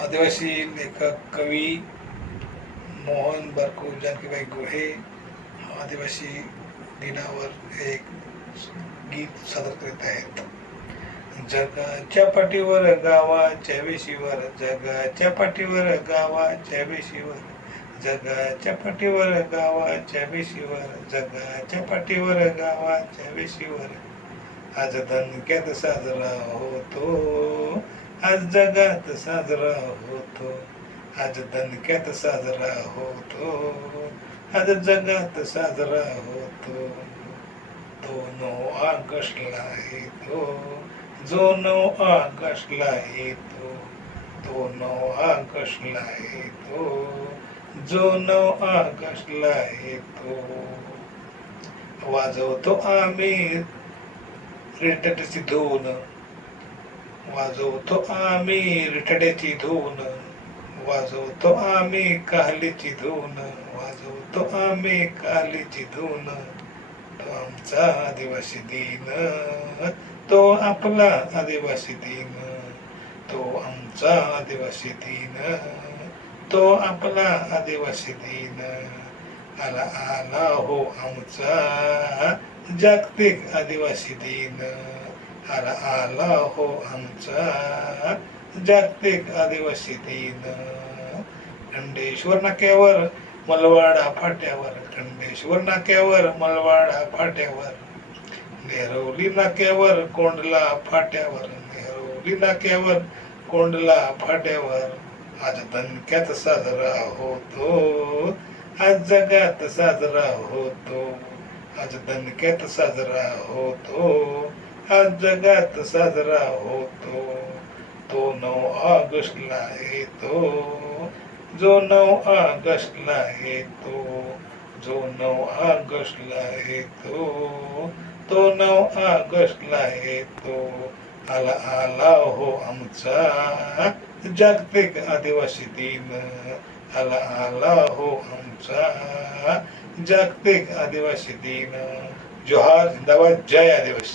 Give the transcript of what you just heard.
आदिवासी लेखक कवी मोहन बारकू जानकीबाई गुहे आदिवासी दिनावर एक गीत सादर करीत आहेत. जगाच्या पाठीवर गावाच्या वेशीवर, जगाच्या पाठीवर गावाच्या वेशीवर, जगाच्या पाठीवर गावाच्या वेशीवर, जगाच्या पाठीवर गावाच्या वेशीवर, आज दणक्यात साजरा होतो, आज जगात साजरा होतो, आज दणक्यात साजरा होतो, आज जगात साजरा होतो. 2 ऑगस्टला येतो, जो 9 ऑगस्टला येतो, 2 ऑगस्टला येतो, जो 9 ऑगस्टला येतो. वाजवतो आम्ही रिटाट्याची धून, वाजवतो आम्ही रिटाट्याची धून, वाजवतो आम्ही कालीची धून, वाजवतो आम्ही कालीची धून. तो आमचा आदिवासी दिन, तो आपला आदिवासी दिन, तो आमचा आदिवासी दिन, तो आपला आदिवासी दिन. आला आला हो आमचा जागतिक आदिवासी दिन, आला आला हो आमचा जागतिक आदिवासी दिन. खंडेश्वर नाक्यावर मलवाडा फाट्यावर, खंडेश्वर नाक्यावर मलवाडा फाट्यावर, नेरवली नाक्यावर कोंडला फाट्यावर, नेरवली नाक्यावर कोंडला फाट्यावर, आज दणक्यात साजरा होतो, आज जगात साजरा होतो, आज दणक्यात साजरा होतो, आज जगात साजरा होतो. तो 9 ऑगस्टला येतो, जो 9 ऑगस्टला येतो, जो 9 ऑगस्टला येतो, तो 9 ऑगस्टला येतो. आला आला हो आमचा जागतिक आदिवासी दिन, आला आला हो आमचा जागतिक आदिवासी दिन. जोहार, जिंदाबाद, जय आदिवासी.